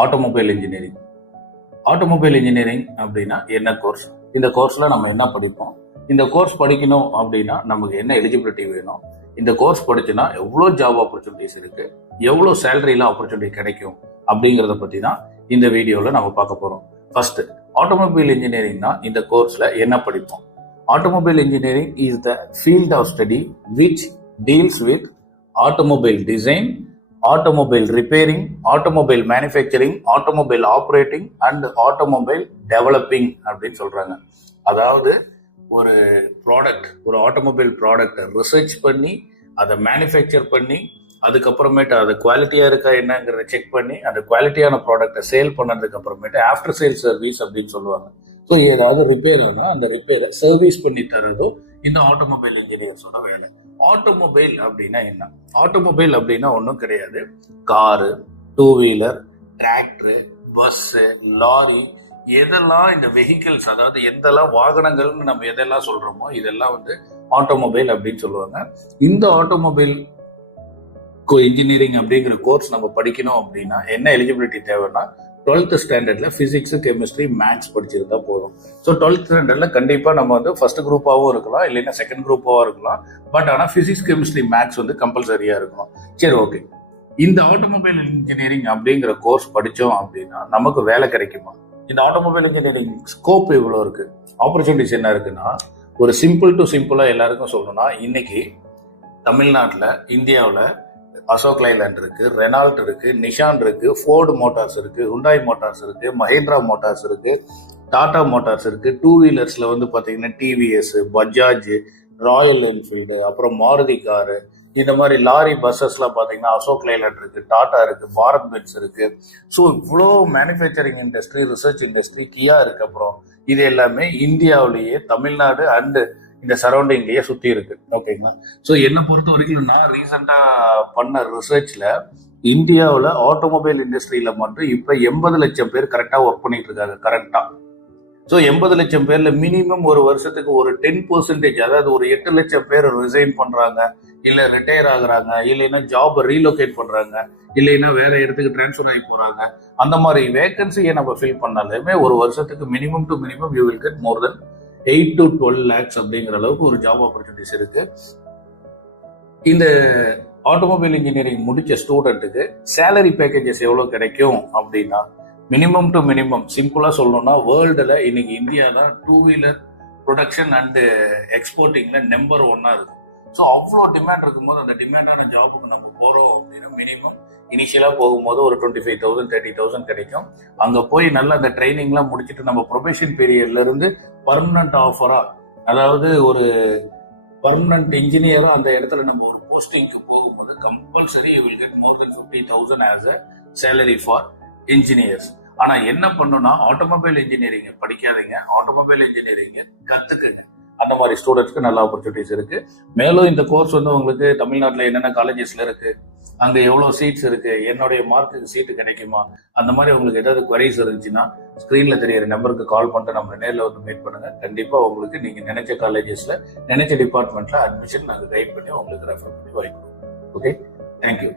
Automobile engineering. Automobile engineering அப்படின்னா என்ன course? இந்த கோர்ஸ்ல நம்ம என்ன படிப்போம்? இந்த கோர்ஸ் படிக்கணும் அப்படின்னா நமக்கு என்ன எலிஜிபிலிட்டி வேணும்? இந்த கோர்ஸ் படிச்சுன்னா எவ்வளோ ஜாப் ஆப்பர்ச்சுனிட்டிஸ் இருக்கு, எவ்வளோ சேலரியில ஆப்பர்ச்சுனிட்டி கிடைக்கும் அப்படிங்கிறத பத்தி தான் இந்த வீடியோவில் நம்ம பார்க்க போறோம். ஃபர்ஸ்ட், ஆட்டோமொபைல் இன்ஜினியரிங்னா இந்த கோர்ஸ்ல என்ன படிப்போம்? Automobile engineering is the field of study which deals with automobile design, automobile repairing, automobile manufacturing, automobile operating and automobile developing அப்படின்னு சொல்றாங்க. அதாவது ஒரு ப்ராடக்ட், ஒரு ஆட்டோமொபைல் ப்ராடக்டை ரிசர்ச் பண்ணி அதை மேனுஃபேக்சர் பண்ணி அதுக்கப்புறமேட்டு அது குவாலிட்டியா இருக்கா என்னங்கிறத செக் பண்ணி அந்த குவாலிட்டியான ப்ராடக்டை சேல் பண்ணதுக்கு அப்புறமேட்டு ஆஃப்டர் சேல் சர்வீஸ் அப்படின்னு சொல்லுவாங்க. ஸோ ஏதாவது ரிப்பேர் வேணும், அந்த ரிப்பேரை சர்வீஸ் பண்ணி தரதும் இந்த ஆட்டோமொபைல் இன்ஜினியர்ஸோட வேலை. ஆட்டோமொபைல் அப்படின்னா என்ன? ஆட்டோமொபைல் அப்படின்னா ஒன்றும் கிடையாது. Car, two wheeler, tractor, bus, lorry, எதெல்லாம் இந்த வெஹிக்கிள்ஸ், அதாவது எந்தெல்லாம் வாகனங்கள்னு நம்ம எதெல்லாம் சொல்றோமோ இதெல்லாம் ஆட்டோமொபைல் அப்படின்னு சொல்லுவாங்க. இந்த ஆட்டோமொபைல் இன்ஜினியரிங் அப்படிங்கிற கோர்ஸ் நம்ம படிக்கணும் அப்படின்னா என்ன எலிஜிபிலிட்டி தேவைன்னா 12th ஸ்டாண்டர்ட்ல பிசிக்ஸ், கெமிஸ்ட்ரி, மேத்ஸ் படிச்சிருந்தா போதும். ஸோ 12th ஸ்டாண்டர்ட்ல கண்டிப்பா நம்ம ஃபர்ஸ்ட் குரூப்பாகவும் இருக்கலாம், இல்லைன்னா செகண்ட் குரூப்பாகவும் இருக்கலாம். பட் ஆனால் பிசிக்ஸ், கெமிஸ்ட்ரி, மேத்ஸ் கம்பல்சரியா இருக்கணும். சரி, ஓகே. இந்த ஆட்டோமொபைல் இன்ஜினியரிங் அப்படிங்கிற கோர்ஸ் படிச்சோம் அப்படின்னா நமக்கு வேலை கிடைக்குமா? இந்த ஆட்டோமொபைல் இன்ஜினியரிங் ஸ்கோப் எவ்வளோ இருக்கு, ஆப்பர்ச்சுனிட்டிஸ் என்ன இருக்குன்னா, ஒரு சிம்பிள் டு சிம்பிளா எல்லாருக்கும் சொல்லணும்னா, இன்னைக்கு தமிழ்நாட்டில், இந்தியாவில் அசோக் லைலாண்ட் இருக்கு, ரெனால்ட் இருக்கு, நிஷான் இருக்கு, ஃபோர்டு மோட்டார்ஸ் இருக்கு, ஹுண்டாய் மோட்டார்ஸ் இருக்கு, மஹேந்திரா மோட்டார்ஸ் இருக்கு, டாடா மோட்டார்ஸ் இருக்கு. டூ வீலர்ஸ்ல பாத்தீங்கன்னா டிவிஎஸ், பஜாஜ், ராயல் என்ஃபீல்டு, அப்புறம் மாருதி காரு, இந்த மாதிரி லாரி, பஸ்ஸஸ்லாம் பாத்தீங்கன்னா அசோக் லைலாண்ட் இருக்கு, டாடா இருக்கு, பாரத் பென்ஸ் இருக்கு. ஸோ இவ்வளோ மேனுஃபேக்சரிங் இண்டஸ்ட்ரி, ரிசர்ச் இண்டஸ்ட்ரி, கியா இருக்கு. அப்புறம் இது எல்லாமே இந்தியாவிலேயே தமிழ்நாடு அண்டு இந்த சரௌண்டிங்லயே சுத்தி இருக்கு. ஓகேங்களா? ஸோ என்னை பொறுத்த வரைக்கும் நான் ரீசெண்டா பண்ண ரிசர்ச்ல இந்தியாவில் ஆட்டோமொபைல் இண்டஸ்ட்ரியில மட்டும் இப்ப 80 லட்சம் பேர் கரெக்டா ஒர்க் பண்ணிட்டு இருக்காங்க. கரெக்டா? ஸோ 80 லட்சம் பேர்ல மினிமம் ஒரு வருஷத்துக்கு ஒரு 10%, அதாவது ஒரு 8 லட்சம் பேர் ரிசைன் பண்றாங்க, இல்ல ரிட்டையர் ஆகுறாங்க, இல்லைன்னா ஜாப் ரீலோகேட் பண்றாங்க, இல்லைன்னா வேற இடத்துக்கு டிரான்ஸ்ஃபர் ஆகி போறாங்க. அந்த மாதிரி வேகன்சியை நம்ம ஃபில் பண்ணாலுமே ஒரு வருஷத்துக்கு minimum to minimum you will get more then 8 to 12 lakhs அப்படிங்கிற அளவுக்கு ஒரு ஜாப் ஆப்பர்ச்சுனிட்டிஸ் இருக்கு. இந்த ஆட்டோமொபைல் இன்ஜினியரிங் முடிச்ச ஸ்டூடெண்ட்டுக்கு சேலரி பேக்கேஜஸ் எவ்வளவு கிடைக்கும் அப்படின்னா, மினிமம் டு மினிமம் சிம்பிளா சொல்லணும்னா, வேர்ல்டுல இன்னைக்கு இந்தியா தான் டூ வீலர் ப்ரொடக்ஷன் அண்ட் எக்ஸ்போர்ட்டிங்ல நம்பர் 1 இருக்கு. ஸோ அவ்வளோ டிமாண்ட் இருக்கும்போது அந்த டிமாண்டான ஜாபுக்கு நம்ம போறோம் அப்படின்னா மினிமம் இனிஷியலா போகும்போது ஒரு 25,000 30,000 கிடைக்கும். அங்க போய் நல்லா அந்த ட்ரைனிங்லாம் முடிச்சுட்டு நம்ம ப்ரொபேஷன் பீரியட்ல இருந்து பர்மனன்ட் ஆஃபரா, அதாவது ஒரு பர்மனன்ட் இன்ஜினியரா அந்த இடத்துல நம்ம ஒரு போஸ்டிங்க்கு போகும்போது compulsory will get more then 50,000 as a salary for engineers. ஆனா என்ன பண்ணுன்னா, ஆட்டோமொபைல் இன்ஜினியரிங் படிக்காதீங்க, ஆட்டோமொபைல் இன்ஜினியரிங் கத்துக்குங்க. அந்த மாதிரி ஸ்டூடெண்ட்ஸ்க்கு நல்ல ஆப்பர்ச்சுனிட்டிஸ் இருக்கு. மேலும் இந்த கோர்ஸ் உங்களுக்கு தமிழ்நாட்டில் என்னென்ன காலேஜஸ்ல இருக்கு, அங்க எவ்வளவு சீட்ஸ் இருக்கு, என்னுடைய மார்க்குக்கு சீட்டு கிடைக்குமா, அந்த மாதிரி உங்களுக்கு ஏதாவது குவரிஸ் இருந்துச்சுன்னா ஸ்கிரீன்ல தெரியிற நம்பருக்கு கால் பண்ணிட்டு நம்ம நேரில் மீட் பண்ணுங்க. கண்டிப்பா உங்களுக்கு நீங்க நினைச்ச காலேஜஸ்ல, நினைச்ச டிபார்ட்மெண்ட்ல அட்மிஷன் நாங்கள் கைட் பண்ணி உங்களுக்கு ரெஃபர் பண்ணி வாய்ப்பு. Okay, thank you.